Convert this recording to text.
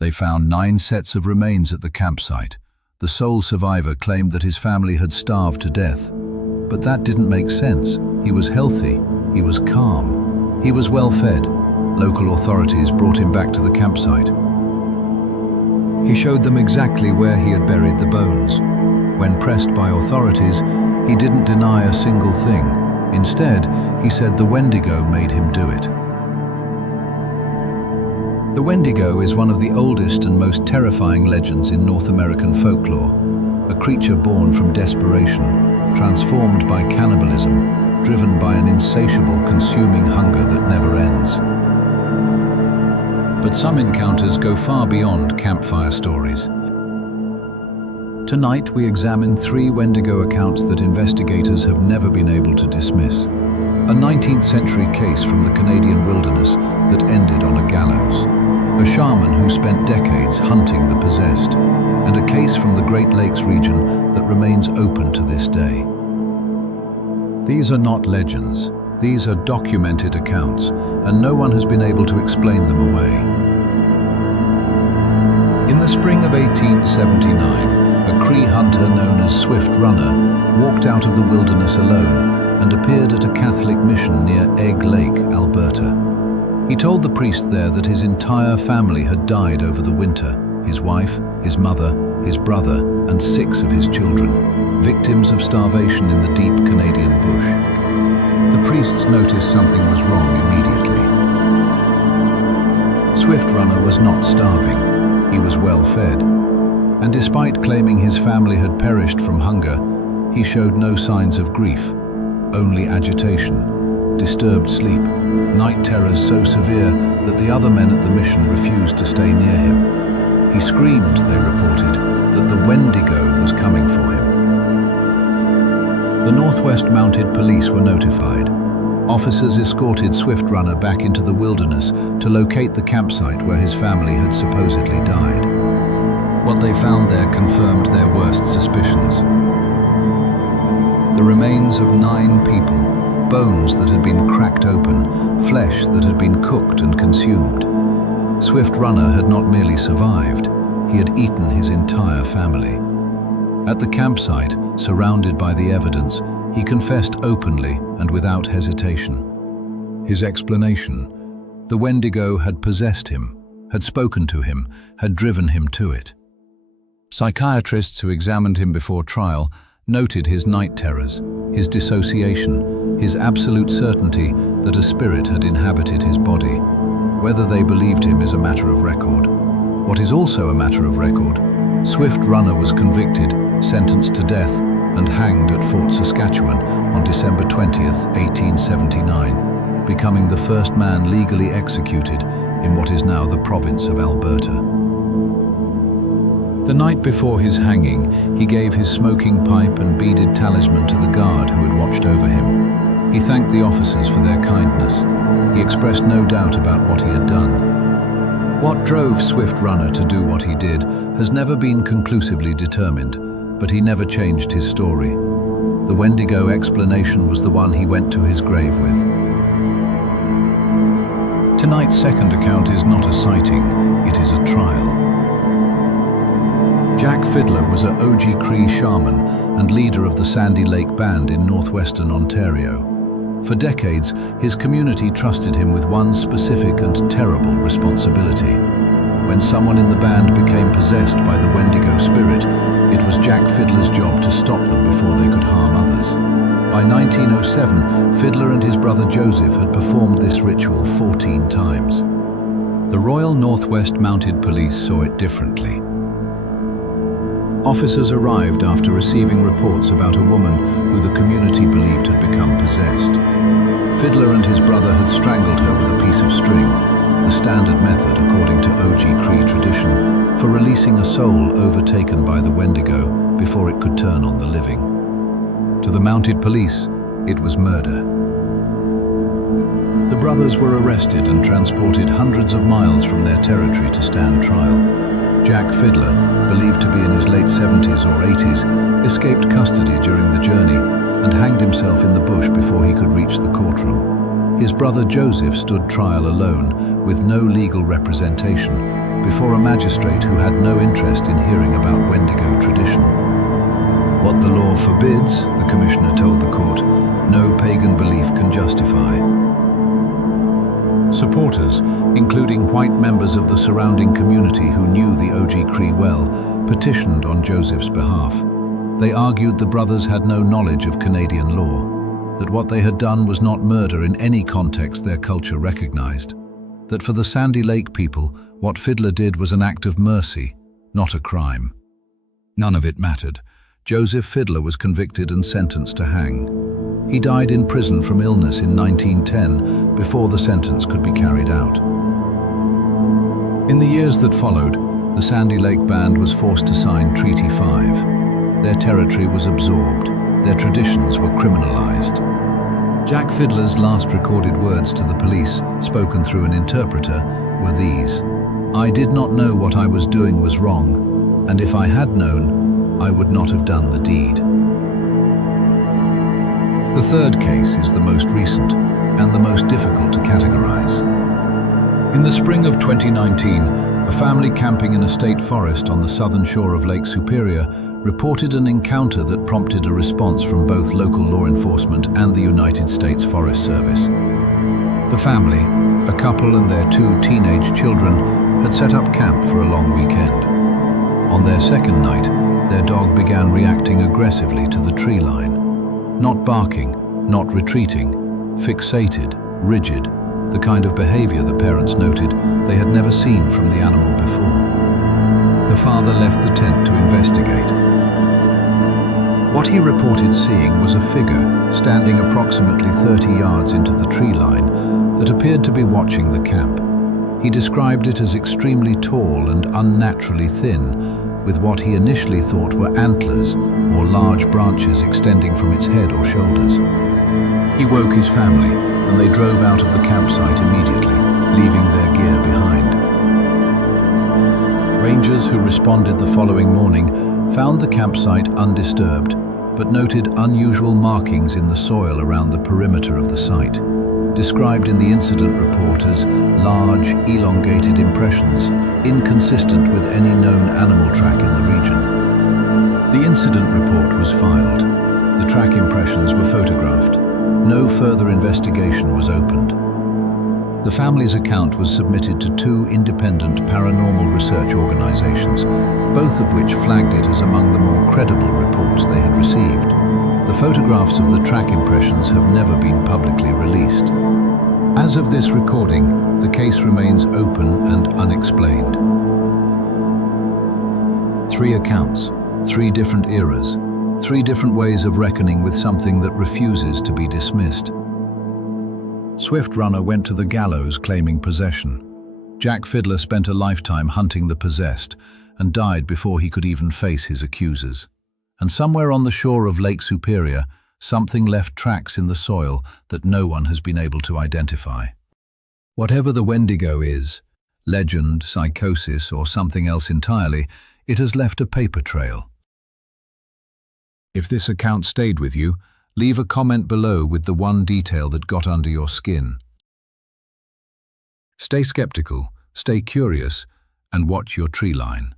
They found 9 sets of remains at the campsite. The sole survivor claimed that his family had starved to death. But that didn't make sense. He was healthy. He was calm. He was well fed. Local authorities brought him back to the campsite. He showed them exactly where he had buried the bones. When pressed by authorities, he didn't deny a single thing. Instead, he said the Wendigo made him do it. The Wendigo is one of the oldest and most terrifying legends in North American folklore. A creature born from desperation, transformed by cannibalism, driven by an insatiable, consuming hunger that never ends. But some encounters go far beyond campfire stories. Tonight we examine 3 Wendigo accounts that investigators have never been able to dismiss. A 19th century case from the Canadian wilderness that ended on a gallows. A shaman who spent decades hunting the possessed. And a case from the Great Lakes region that remains open to this day. These are not legends. These are documented accounts, and no one has been able to explain them away. In the spring of 1879, a Cree hunter known as Swift Runner walked out of the wilderness alone and appeared at a Catholic mission near Egg Lake, Alberta. He told the priest there that his entire family had died over the winter, his wife, his mother, his brother, and 6 of his children, victims of starvation in the deep Canadian bush. The priests noticed something was wrong immediately. Swift Runner was not starving. He was well fed. And despite claiming his family had perished from hunger, he showed no signs of grief, only agitation, disturbed sleep, night terrors so severe that the other men at the mission refused to stay near him. He screamed, they reported, that the Wendigo was coming for him. The Northwest Mounted Police were notified. Officers escorted Swift Runner back into the wilderness to locate the campsite where his family had supposedly died. What they found there confirmed their worst suspicions. The remains of 9 people, bones that had been cracked open, flesh that had been cooked and consumed. Swift Runner had not merely survived, he had eaten his entire family. At the campsite, surrounded by the evidence, he confessed openly and without hesitation. His explanation: the Wendigo had possessed him, had spoken to him, had driven him to it. Psychiatrists who examined him before trial noted his night terrors, his dissociation, his absolute certainty that a spirit had inhabited his body. Whether they believed him is a matter of record. What is also a matter of record, Swift Runner was convicted, sentenced to death, and hanged at Fort Saskatchewan on December 20th, 1879, becoming the first man legally executed in what is now the province of Alberta. The night before his hanging, he gave his smoking pipe and beaded talisman to the guard who had watched over him. He thanked the officers for their kindness. He expressed no doubt about what he had done. What drove Swift Runner to do what he did has never been conclusively determined, but he never changed his story. The Wendigo explanation was the one he went to his grave with. Tonight's second account is not a sighting, it is a trial. Jack Fiddler was an OG Cree shaman and leader of the Sandy Lake Band in northwestern Ontario. For decades, his community trusted him with one specific and terrible responsibility. When someone in the band became possessed by the Wendigo spirit, it was Jack Fiddler's job to stop them before they could harm others. By 1907, Fiddler and his brother Joseph had performed this ritual 14 times. The Royal Northwest Mounted Police saw it differently. Officers arrived after receiving reports about a woman who the community believed had become possessed. Fiddler and his brother had strangled her with a piece of string, the standard method, according to OG Cree tradition, for releasing a soul overtaken by the Wendigo before it could turn on the living. To the mounted police, it was murder. The brothers were arrested and transported hundreds of miles from their territory to stand trial. Jack Fiddler, believed to be in his late 70s or 80s, escaped custody during the journey and hanged himself in the bush before he could reach the courtroom. His brother Joseph stood trial alone, with no legal representation, before a magistrate who had no interest in hearing about Wendigo tradition. What the law forbids, the commissioner told the court, no pagan belief can justify. Supporters, including white members of the surrounding community who knew the OG Cree well, petitioned on Joseph's behalf. They argued the brothers had no knowledge of Canadian law, that what they had done was not murder in any context their culture recognized, that for the Sandy Lake people, what Fiddler did was an act of mercy, not a crime. None of it mattered. Joseph Fiddler was convicted and sentenced to hang. He died in prison from illness in 1910 before the sentence could be carried out. In the years that followed, the Sandy Lake Band was forced to sign Treaty 5. Their territory was absorbed. Their traditions were criminalized. Jack Fiddler's last recorded words to the police, spoken through an interpreter, were these: "I did not know what I was doing was wrong, and if I had known, I would not have done the deed." The third case is the most recent and the most difficult to categorize. In the spring of 2019, a family camping in a state forest on the southern shore of Lake Superior reported an encounter that prompted a response from both local law enforcement and the United States Forest Service. The family, a couple and their 2 teenage children, had set up camp for a long weekend. On their second night, their dog began reacting aggressively to the tree line. Not barking, not retreating, fixated, rigid, the kind of behavior the parents noted they had never seen from the animal before. The father left the tent to investigate. What he reported seeing was a figure standing approximately 30 yards into the tree line that appeared to be watching the camp. He described it as extremely tall and unnaturally thin, with what he initially thought were antlers or large branches extending from its head or shoulders. He woke his family, and they drove out of the campsite immediately, leaving their gear behind. Rangers who responded the following morning found the campsite undisturbed, but noted unusual markings in the soil around the perimeter of the site, described in the incident report as large, elongated impressions, inconsistent with any known animal track in the region. The incident report was filed. The track impressions were photographed. No further investigation was opened. The family's account was submitted to 2 independent paranormal research organizations, both of which flagged it as among the more credible reports they had received. The photographs of the track impressions have never been publicly released. As of this recording, the case remains open and unexplained. 3 accounts, 3 different eras, 3 different ways of reckoning with something that refuses to be dismissed. Swift Runner went to the gallows claiming possession. Jack Fiddler spent a lifetime hunting the possessed and died before he could even face his accusers. And somewhere on the shore of Lake Superior, something left tracks in the soil that no one has been able to identify. Whatever the Wendigo is, legend, psychosis, or something else entirely, it has left a paper trail. If this account stayed with you, leave a comment below with the one detail that got under your skin. Stay skeptical, stay curious, and watch your tree line.